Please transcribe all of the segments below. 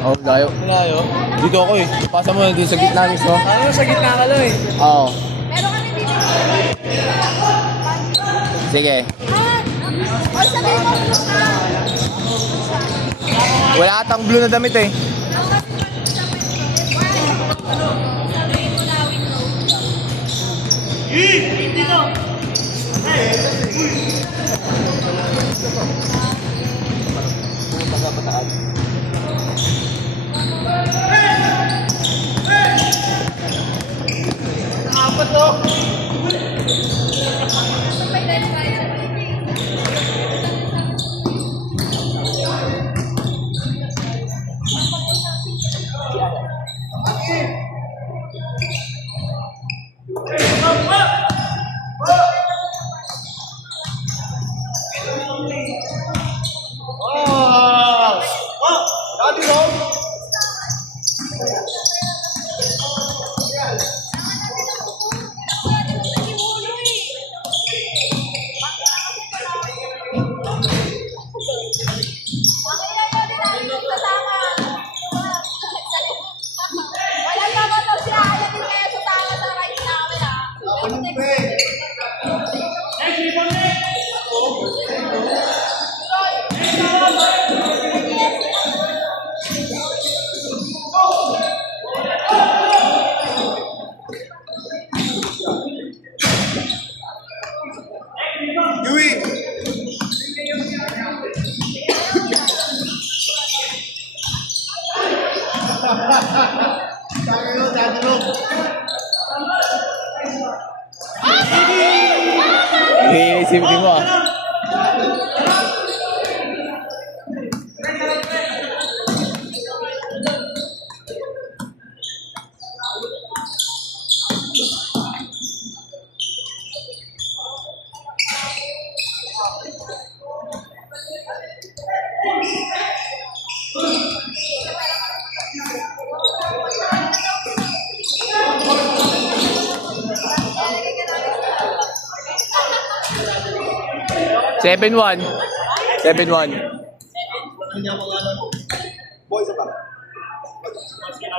Oh, layo. Malayo. Dito ako eh. Pasa mo dito sa gitna mismo. Ano, sa gitna ka lang eh. Oo. Meron kami dito. Sige. O sabihin mo blue ka. Wala atang blue na damit eh. Sabihin mo na window. Apat to. Walang naman siya. Ayaw din kaya sa tama sa right namin ah. Iisip din mo ah. Seven one. 7-1. Boy, isa pa.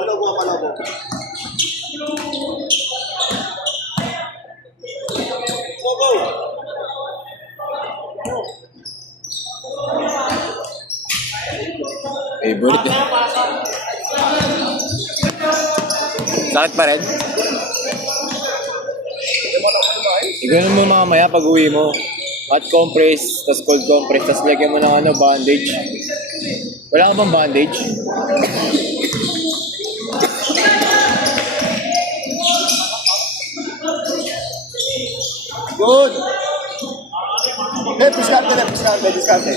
Palago, palago. Go, go. Favorite. Sakit pa rin? Igano'n mo mamaya pag uwi mo. Hot compress, tas cold compress, tas lagyan mo ng ano, bandage. Wala ka bang bandage? Good. Diskarte.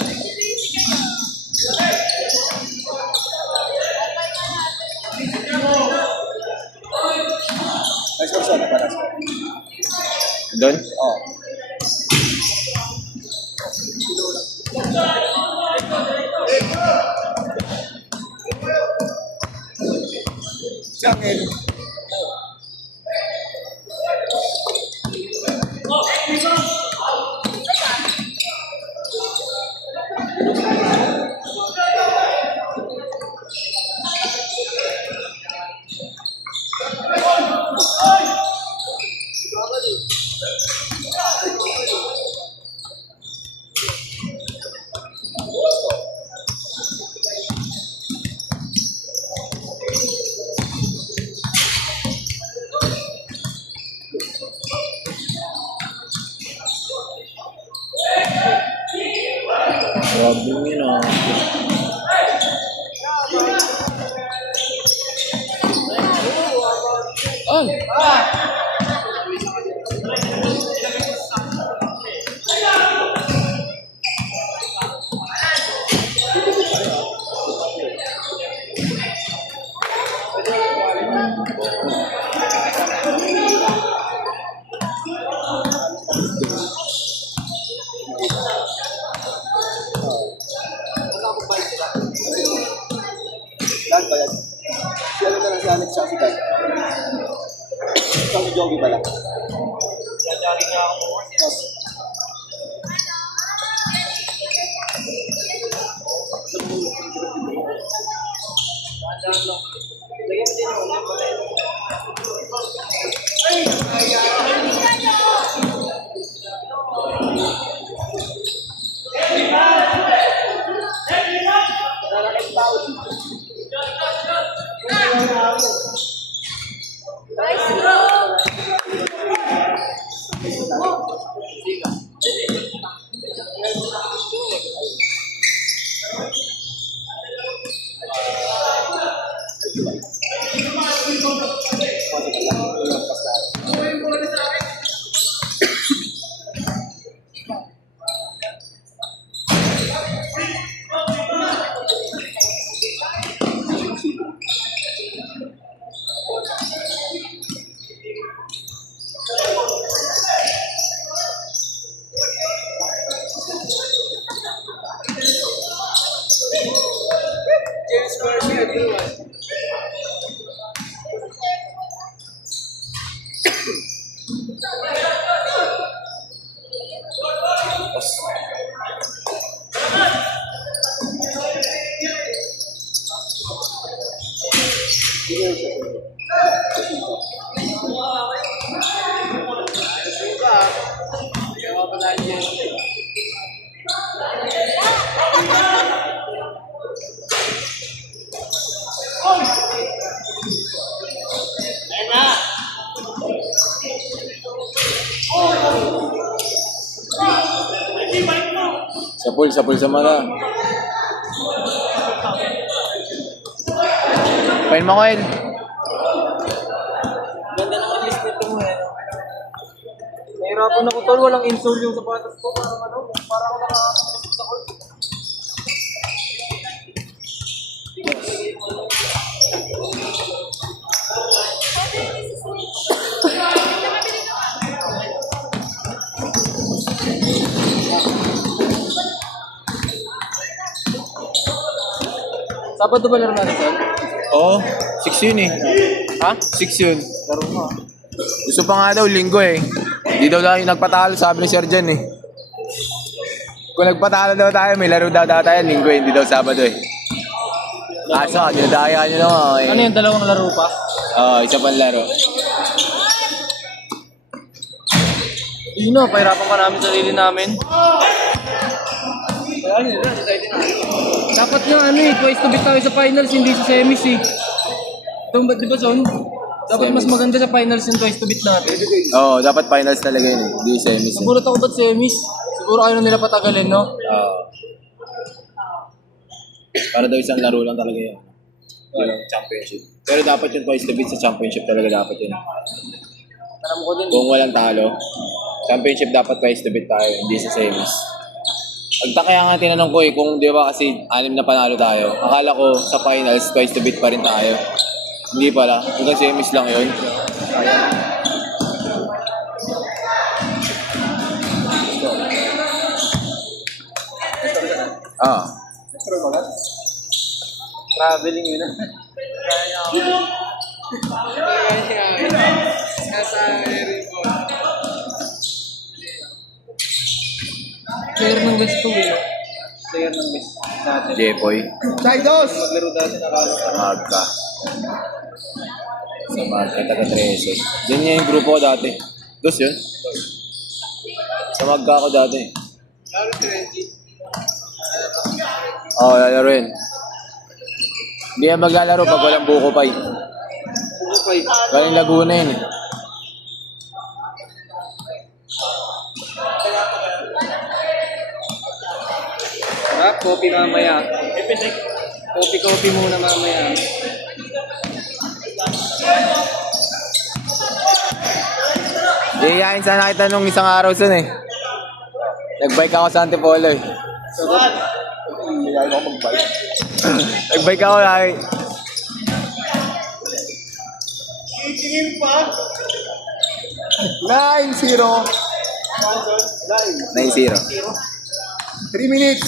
Nice person, paras. Doon? Oh. Sangin. Grabe yun ah. Ay! Lahat ba yan? Si ano na lang si Alex sa si Dan. Ikaw si Joey pala. Dadali nga ako. Sa pool sa mga. Pain mo, Koel. Ganda ng release nito mo eh. Nahirapan ako tol, walang insole yung sapatos ko. Parang ano, parang ako nakakasip sa court. Sabado ba laro natin, tol? Oo, 6 yun eh. Ha? 6 yun. Laro mo. Gusto pa nga daw, linggo eh. Di daw tayo nagpatalo, sabi ni Sir Jan eh. Kung nagpatalo daw tayo, may laro daw tayo, linggo eh, hindi daw Sabado eh. Asa, dinadaya nyo naman eh. Ano yung dalawang laro pa? Oo, isa pang laro. Yun na, pahirapan pa namin sarili namin. Dapat nga ano eh, twice to beat tayo sa finals, hindi sa semis eh. Itong di ba Son? Dapat mas maganda sa finals yung twice to beat natin. Oo, dapat finals talaga yun eh, hindi semis eh. Siguro ako ba't semis? Siguro ayaw na nila patagalin, no? Oo. Para daw isang laro lang talaga yun. Yung championship. Pero dapat yung twice to beat sa championship talaga dapat yun. Alam ko din. Kung walang talo, championship dapat twice to beat tayo, hindi sa semis. Kaya nga tinanong ko eh, kung di ba kasi 6 na panalo tayo. Akala ko sa finals, twice to beat pa rin tayo. Hindi pala, hanggang semis lang yun. Ah. Traveling yun. Player ng best to eh. Player ng best natin. Jepoy. Saidos! Maglaro dati nakalo Sa Magka. Sa Magka, taga 13. Diyan niya yung grupo ko dati. Dos yun? Sa Magka ako dati. Lalo 20. Oo, lalaro yun. Hindi yan maglalaro pag walang buko pay. Okay. Galing Laguna yun eh. Sarap, coffee mamaya. Coffee muna mamaya. Iyayain sana kita nung isang araw sun eh. Nag-bike ako sa Antipolo eh. Hindi ako mag-bike. Nag-bike ako lagi. Itingin pa! 9-0. 9-0. 3 minutes.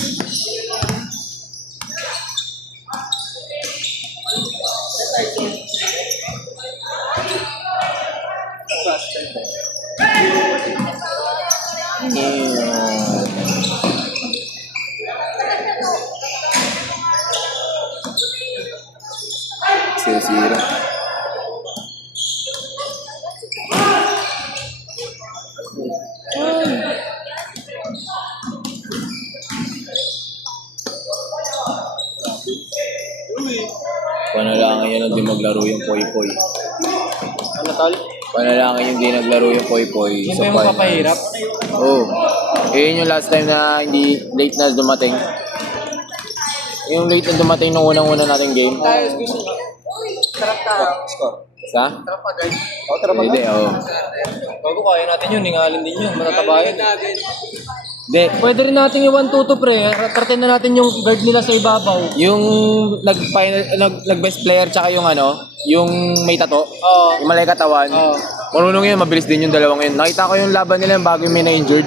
0-0. Panalangin yun hindi maglaro yung Poy-Poy. Ano tol? Panalangin yung di naglaro yung Poy-Poy Yun sa ba yung finals. mapapahirap? Oo. Yun yung last time na hindi late na dumating. Yung late na dumating nung unang-una nating game. Tayo, gusto nyo. Sarap tayo. Score. Sa? Sarap pa guys. O, tara pa Hindi, oo. Bago kaya natin yun, ningalin din yun, matataba yun. Hindi. Pwede rin natin yung 1-2-2 pre, kartin na natin yung guard nila sa ibabaw. Yung nag-best player tsaka yung yung may tato, Oo. yung malay katawan. Oo. Marunong yun, mabilis din yung dalawang yun. Nakita ko yung laban nila bago yung may na-injured.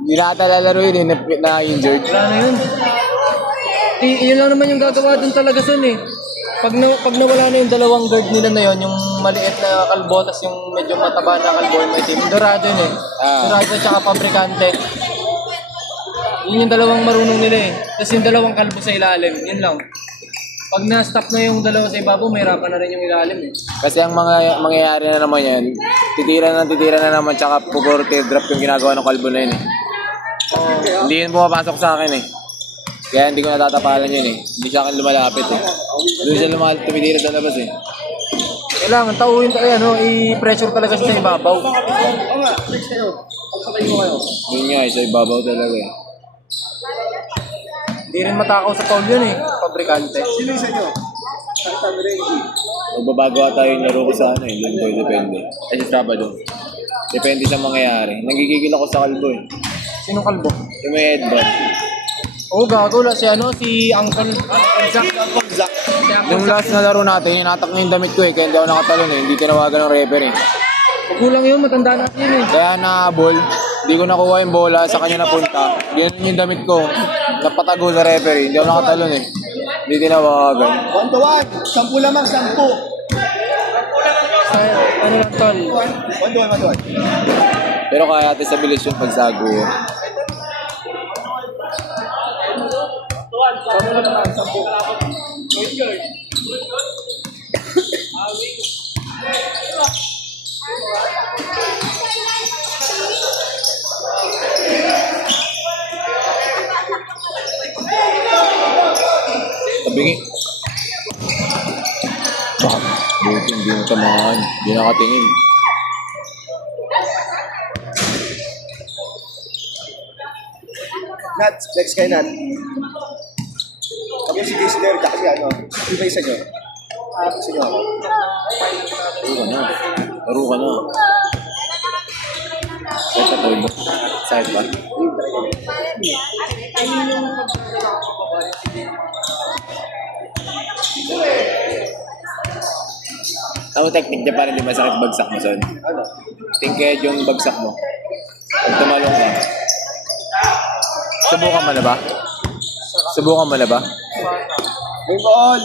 Hindi na ata lalaro yun, na-injured. Wala na yun. Yun lang naman yung gagawa dun talaga sun eh. Pag nawala na yung dalawang guard nila na yun, yung maliit na kalbo, tas yung medyo mataba na kalbo, may team. Dorado yun eh. Dorado tsaka Fabricante. Yun yung dalawang marunong nila eh. Tapos yung dalawang kalbo sa ilalim, yun lang. Pag na-stop na yung dalawa sa ibabaw, may hirapan na rin yung ilalim eh. Kasi ang mga mangyayari na naman yan, titira na naman tsaka puporte drop yung ginagawa ng kalbo na yun eh. Hindi yun pumapasok sa akin eh. Kaya hindi ko natatapalan yun eh. Hindi siya akin lumalapit eh. Doon siya tumitira sa labas eh. Kailangan tauhin i-pressure talaga siya sa ibabaw. Oo nga, next kayo. Pagkabay mo kayo. Yun nga eh, sa ibabaw talaga eh. Hindi rin matakaw sa foul yun eh, Fabricante. Sino isa nyo? Sakita mo rin. Magbabago ata yung laro ko sa Linggo, depende. Ay sa Sabado. Depende sa mangyayari. Nagigigil ako sa kalbo eh. Sino kalbo? Yung may headband. Oo, gago la si Uncle Zack. Zach. Yung last na laro natin, inatak na yung damit ko eh, kaya hindi ako nakatalon eh. Hindi tinawagan ng referee. Magulang yun, matanda natin yun eh. Kaya nahabol, hindi ko nakuha yung bola, sa kanya napunta. Ganun yung damit ko. Napatago sa referee, hindi ako nakatalon eh. Hindi tinawagan. 1-1. 10 lamang, 10. Ano lang tol? 1-1. Pero kaya natin sa bilis yung pagsago. Tabingi. Buti hindi mo tamahan. Hindi nakatingin. Nat, next kayo Nat. Kami si Gisler, kasi iba isa nyo. Isa nyo. Laro ka na. Laro ka na. Saan sa toy mo? Side ba? Ang technique niya para hindi masakit bagsak mo, son. Ano? Tingked yung bagsak mo. Pag tumalong ka. Subukan mo na ba? Subukan mo na ba? May ball!